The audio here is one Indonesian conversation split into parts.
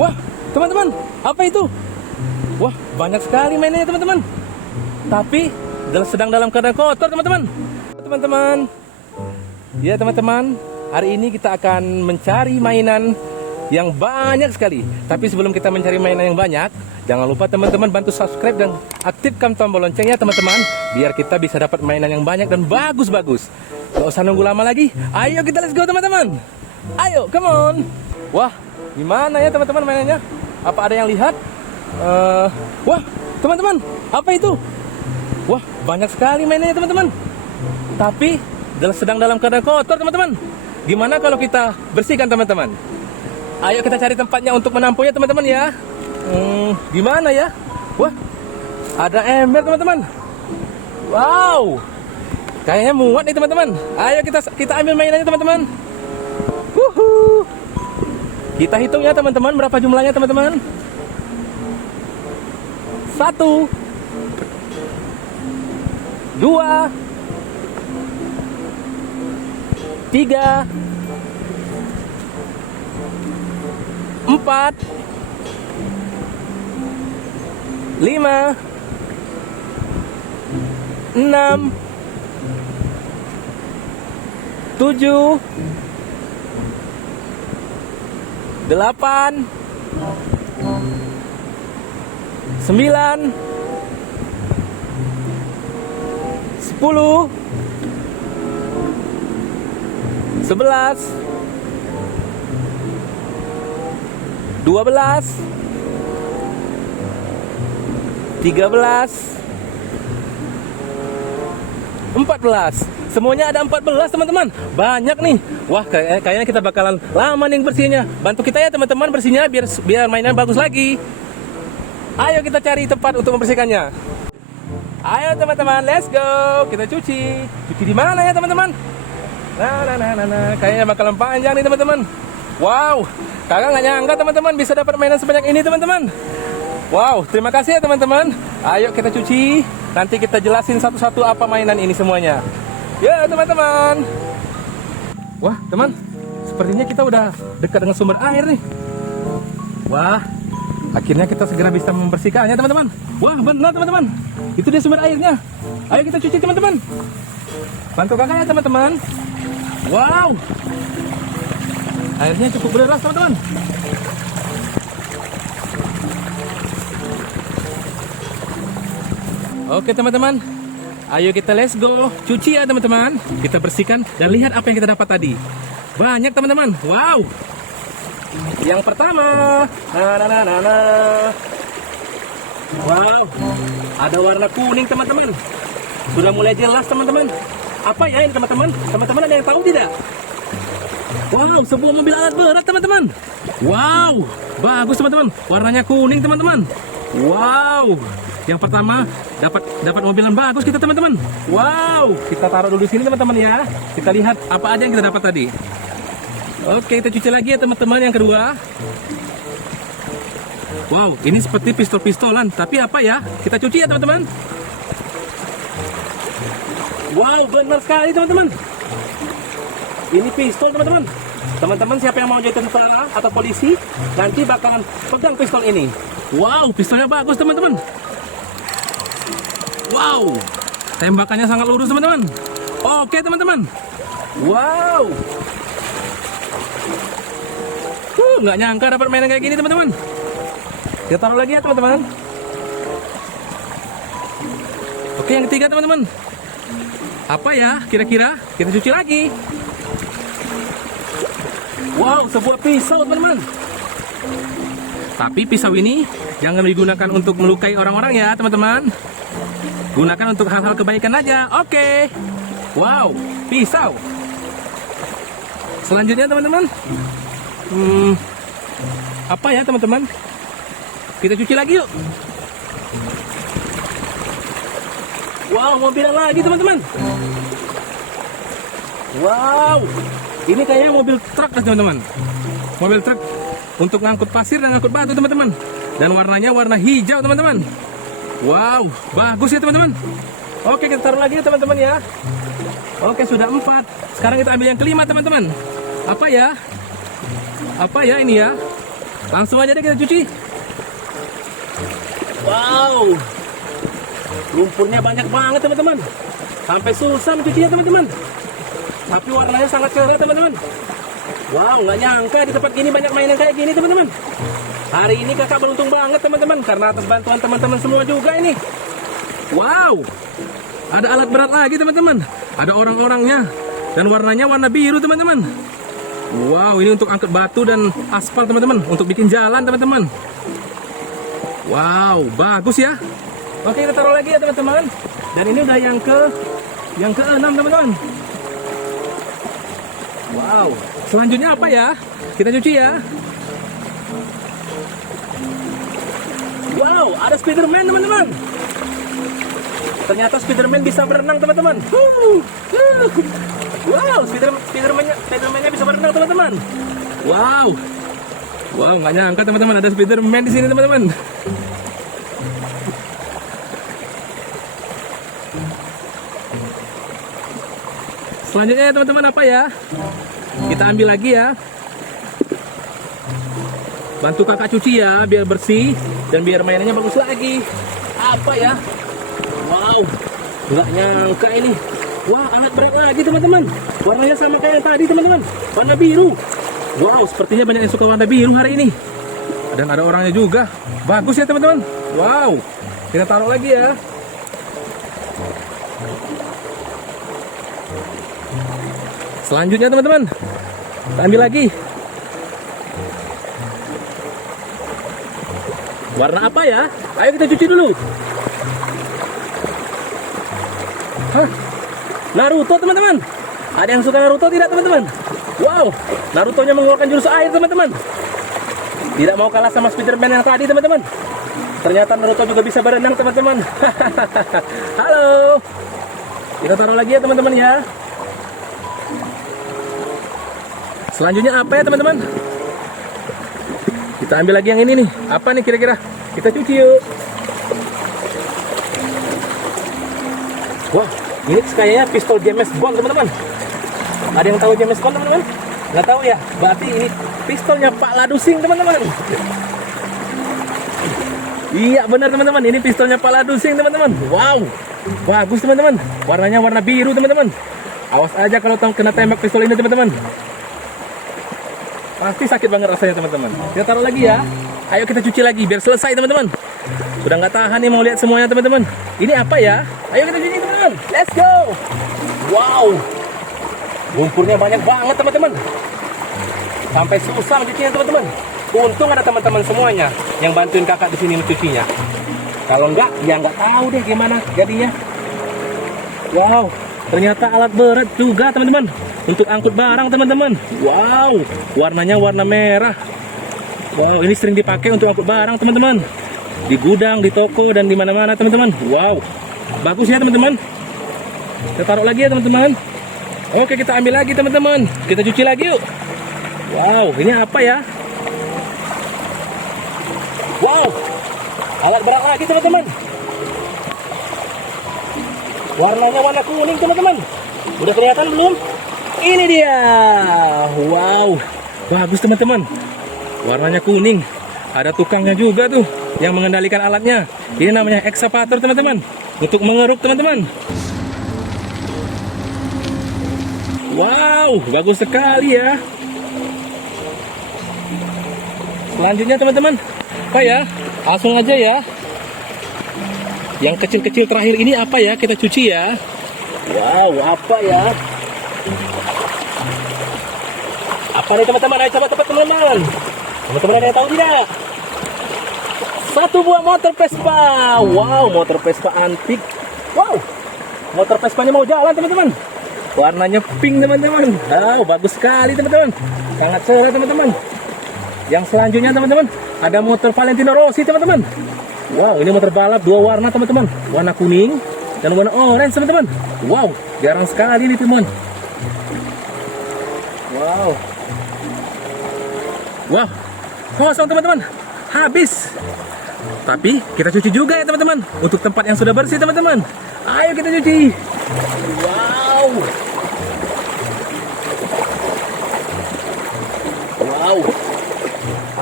Wah, teman-teman, apa itu? Wah, banyak sekali mainannya teman-teman. Tapi sedang dalam keadaan kotor teman-teman. Teman-teman, ya teman-teman, hari ini kita akan mencari mainan yang banyak sekali. Tapi sebelum kita mencari mainan yang banyak, jangan lupa teman-teman bantu subscribe dan aktifkan tombol loncengnya teman-teman, biar kita bisa dapat mainan yang banyak dan bagus-bagus. Gak usah nunggu lama lagi, ayo kita let's go teman-teman. Ayo, come on. Wah, gimana ya teman-teman mainannya? Apa ada yang lihat? Wah, teman-teman, apa itu? Wah, banyak sekali mainannya teman-teman. Tapi sedang dalam keadaan kotor teman-teman. Gimana kalau kita bersihkan teman-teman? Ayo kita cari tempatnya untuk menampungnya teman-teman ya. Gimana ya? Wah, ada ember teman-teman. Wow, kayaknya muat nih teman-teman. Ayo kita ambil mainannya teman-teman. Kita hitung ya teman-teman, berapa jumlahnya teman-teman. 1 2 3 4 5 6 7 8 9 10 11 12 13 14. Semuanya ada 14 teman-teman. Banyak nih. Wah, kayaknya kita bakalan lama nih bersihnya. Bantu kita ya teman-teman bersihnya biar mainan bagus lagi. Ayo kita cari tempat untuk membersihkannya. Ayo teman-teman, let's go. Kita cuci. Cuci di mana ya teman-teman? Nah. Kayaknya bakalan panjang nih teman-teman. Wow, kakak nggak nyangka teman-teman bisa dapat mainan sebanyak ini teman-teman. Wow, terima kasih ya teman-teman. Ayo kita cuci. Nanti kita jelasin satu-satu apa mainan ini semuanya. Ya teman-teman. Wah teman, sepertinya kita udah dekat dengan sumber air nih. Wah, akhirnya kita segera bisa membersihkannya teman-teman. Wah benar teman-teman, itu dia sumber airnya. Ayo kita cuci teman-teman. Bantu kakak ya teman-teman. Wow, airnya cukup deras teman-teman. Oke teman-teman, ayo kita let's go. Cuci ya teman-teman. Kita bersihkan dan lihat apa yang kita dapat tadi. Banyak teman-teman. Wow. Yang pertama, wow, ada warna kuning teman-teman. Sudah mulai jelas teman-teman. Apa ya ini teman-teman? Teman-teman ada yang tahu tidak? Wow, sebuah mobil alat berat teman-teman. Wow, bagus teman-teman. Warnanya kuning teman-teman. Wow. Yang pertama dapat mobil yang bagus kita teman-teman. Wow, kita taruh dulu di sini teman-teman ya. Kita lihat apa aja yang kita dapat tadi. Oke, kita cuci lagi ya teman-teman yang kedua. Wow, ini seperti pistol-pistolan, tapi apa ya? Kita cuci ya teman-teman. Wow, benar sekali teman-teman. Ini pistol teman-teman. Teman-teman siapa yang mau jadi tentara atau polisi, nanti bakalan pegang pistol ini. Wow, pistolnya bagus teman-teman. Wow, tembakannya sangat lurus teman-teman. Oke teman-teman. Wow. Nggak nyangka dapat mainan kayak gini teman-teman. Kita taruh lagi ya teman-teman. Oke, yang ketiga teman-teman. Apa ya kira-kira? Kita cuci lagi. Wow, sebuah pisau teman-teman. Tapi pisau ini jangan digunakan untuk melukai orang-orang ya teman-teman. Gunakan untuk hal-hal kebaikan aja. Oke. Wow, pisau. Selanjutnya teman-teman. Apa ya teman-teman? Kita cuci lagi yuk. Wow, mobil lagi teman-teman. Wow, ini kayaknya mobil truk teman-teman. Mobil truk untuk ngangkut pasir dan ngangkut batu teman-teman. Dan warnanya warna hijau teman-teman. Wow, bagus ya teman-teman. Oke, kita taruh lagi ya teman-teman ya. Oke, sudah 4. Sekarang kita ambil yang kelima teman-teman. Apa ya? Apa ya ini ya? Langsung aja deh kita cuci. Wow, lumpurnya banyak banget teman-teman. Sampai susah mencucinya teman-teman. Tapi warnanya sangat cerah teman-teman. Wow, nggak nyangka di tempat gini banyak mainan kayak gini teman-teman. Hari ini kakak beruntung banget teman-teman, karena atas bantuan teman-teman semua juga ini. Wow, ada alat berat lagi teman-teman. Ada orang-orangnya dan warnanya warna biru teman-teman. Wow, ini untuk angkut batu dan aspal teman-teman, untuk bikin jalan teman-teman. Wow, bagus ya. Oke, kita taruh lagi ya teman-teman. Dan ini udah yang ke-6 teman-teman. Wow, selanjutnya apa ya? Kita cuci ya. Wow, ada Spiderman teman-teman. Ternyata Spiderman bisa berenang teman-teman. Wow, Spiderman-nya bisa berenang teman-teman. Wow, wow, nggak nyangka teman-teman ada Spiderman di sini teman-teman. Selanjutnya ya teman-teman, apa ya? Kita ambil lagi ya. Bantu kakak cuci ya, biar bersih dan biar mainannya bagus lagi. Apa ya? Wow, nggak nyangka ini. Wah, alat berat lagi teman-teman. Warnanya sama kayak yang tadi teman-teman, warna biru. Wow, sepertinya banyak yang suka warna biru hari ini. Dan ada orangnya juga. Bagus ya teman-teman. Wow, kita taruh lagi ya. Selanjutnya teman-teman, kita ambil lagi. Warna apa ya? Ayo kita cuci dulu. Hah? Naruto teman-teman. Ada yang suka Naruto tidak teman-teman? Wow, Naruto-nya mengeluarkan jurus air teman-teman. Tidak mau kalah sama Spiderman yang tadi teman-teman. Ternyata Naruto juga bisa berenang teman-teman. Halo. Kita taruh lagi ya teman-teman ya. Selanjutnya apa ya teman-teman? Kita ambil lagi yang ini nih. Apa nih kira-kira? Kita cuci yuk. Wah, ini kayaknya pistol James Bond teman-teman. Ada yang tahu James Bond teman-teman? Nggak tahu ya? Berarti ini pistolnya Pak Ladusing teman-teman. Iya benar teman-teman, ini pistolnya Pak Ladusing teman-teman. Wow, bagus teman-teman. Warnanya warna biru teman-teman. Awas aja kalau kena tembak pistol ini teman-teman. Pasti sakit banget rasanya teman-teman. Kita taruh lagi ya. Ayo kita cuci lagi biar selesai teman-teman. Sudah nggak tahan nih mau lihat semuanya teman-teman. Ini apa ya? Ayo kita cuci teman-teman. Let's go. Wow, lumpurnya banyak banget teman-teman. Sampai susah mencucinya teman-teman. Untung ada teman-teman semuanya yang bantuin kakak di sini mencucinya. Kalau enggak, ya nggak tahu deh gimana jadinya. Wow, ternyata alat berat juga teman-teman. Untuk angkut barang teman-teman. Wow, warnanya warna merah. Wow, ini sering dipakai untuk angkut barang teman-teman. Di gudang, di toko, dan di mana-mana teman-teman. Wow, bagus ya teman-teman. Kita taruh lagi ya teman-teman. Oke, kita ambil lagi teman-teman. Kita cuci lagi yuk. Wow, ini apa ya? Wow, alat berat lagi teman-teman. Warnanya warna kuning teman-teman. Udah kelihatan belum? Ini dia. Wow, bagus teman-teman. Warnanya kuning. Ada tukangnya juga tuh yang mengendalikan alatnya. Ini namanya excavator teman-teman. Untuk mengeruk teman-teman. Wow, bagus sekali ya. Selanjutnya teman-teman, apa ya? Langsung aja ya. Yang kecil-kecil terakhir ini apa ya? Kita cuci ya. Wow, apa ya? Apa nih teman-teman? Ayo coba tebak teman-teman. Teman-teman ada yang tahu tidak? Satu buah motor Vespa. Wow, motor Vespa antik. Wow, motor Vespa-nya mau jalan teman-teman. Warnanya pink teman-teman. Wow, bagus sekali teman-teman. Sangat cerah teman-teman. Yang selanjutnya teman-teman, ada motor Valentino Rossi teman-teman. Wow, ini motor balap dua warna teman-teman. Warna kuning dan warna orange teman-teman. Wow, jarang sekali nih teman. Wow. Wow, kosong teman-teman. Habis. Tapi kita cuci juga ya teman-teman. Untuk tempat yang sudah bersih teman-teman. Ayo kita cuci. Wow. Wow.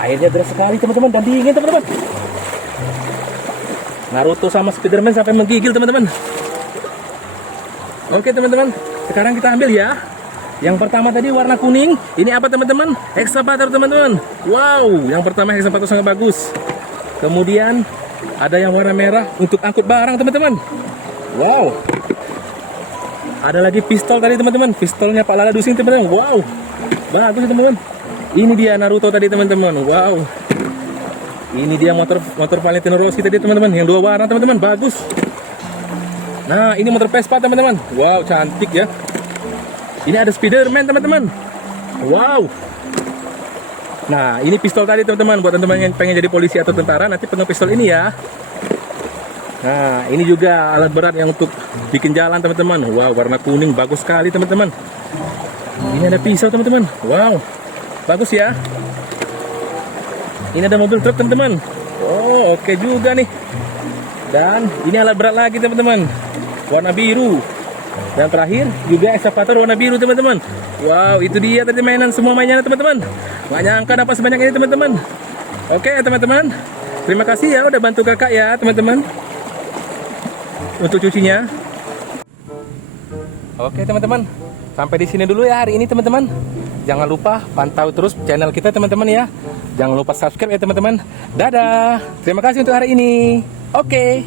Airnya deras sekali teman-teman dan dingin teman-teman. Naruto sama Spiderman sampai menggigil teman-teman. Oke teman-teman, sekarang kita ambil ya. Yang pertama tadi warna kuning. Ini apa teman-teman? Excavator teman-teman. Wow, yang pertama excavator sangat bagus. Kemudian ada yang warna merah untuk angkut barang teman-teman. Wow. Ada lagi pistol tadi teman-teman. Pistolnya Pak Lala Dusing teman-teman. Wow, bagus teman-teman. Ini dia Naruto tadi teman-teman. Wow. Ini dia motor Valentino Rossi tadi teman-teman. Yang 2 warna teman-teman. Bagus. Nah, ini motor Vespa teman-teman. Wow, cantik ya. Ini ada Spiderman teman-teman. Wow. Nah, ini pistol tadi teman-teman. Buat teman-teman yang pengen jadi polisi atau tentara, nanti pegang pistol ini ya. Nah, ini juga alat berat yang untuk bikin jalan teman-teman. Wow, warna kuning bagus sekali teman-teman. Ini ada pisau teman-teman. Wow, bagus ya. Ini ada mobil truk teman-teman. Oh, oke juga nih. Dan ini alat berat lagi teman-teman. Warna biru. Dan terakhir juga excavator warna biru teman-teman. Wow, itu dia tadi mainan, semua mainannya teman-teman. Gak nyangka dapat sebanyak ini teman-teman. Oke teman-teman, terima kasih ya udah bantu kakak ya teman-teman untuk cucinya. Oke teman-teman, sampai di sini dulu ya hari ini teman-teman. Jangan lupa pantau terus channel kita teman-teman ya. Jangan lupa subscribe ya teman-teman. Dadah. Terima kasih untuk hari ini. Oke.